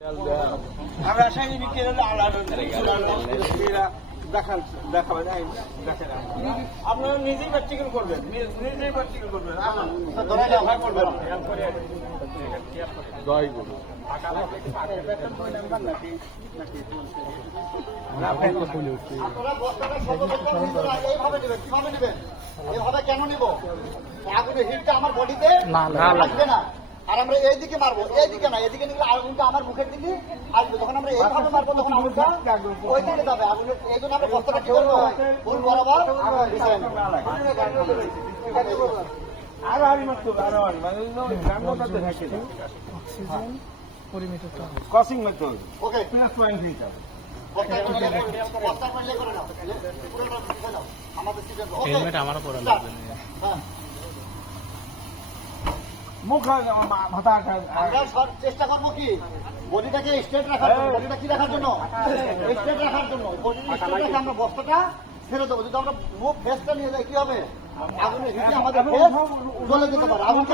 রাসায়নিক বিক্রি আপনারা নিজেই প্র্যাকটিক্যাল করবেন, নিজেই প্র্যাকটিক্যাল করবেন। এইভাবে কেন নিব? আগুনের হিটটা আমার বডিতে লাগবে না, আর আমরা এইদিকে মারবো, এইদিকে না, এদিকে নিলে আগুনটা আমার মুখের দিকে আসবে। যখন আমরা এইভাবে মারবো তখন আগুনটা ওই দিকে যাবে। আগুনের এই জন্য আমরা বস্তাটা কি করবো? ফুল বরাবর আরো আরো মারতে হবে, আরো আরো মানে গ্রামটাতে থাকে পরিমিতটা ক্রসিং মারতে হবে। ওকে, প্লাস পয়েন্ট দিতে হবে। হেলমেট আমারও পরা লাগবে না। মুখ মাথা আমরা চেষ্টা করবো কি বডিটাকে স্ট্রেট রাখার জন্য। বডিটা কি রাখার জন্য? স্ট্রেট রাখার জন্য। বডিটা স্ট্রেট রেখে আমরা বস্তাটা ছেড়ে দেবো। যদি আমরা মুখ ফেসটা নিয়ে যাই কি হবে? আগুনের হিটে আমাদের ফেস জ্বলে যেতে পারে। আগুন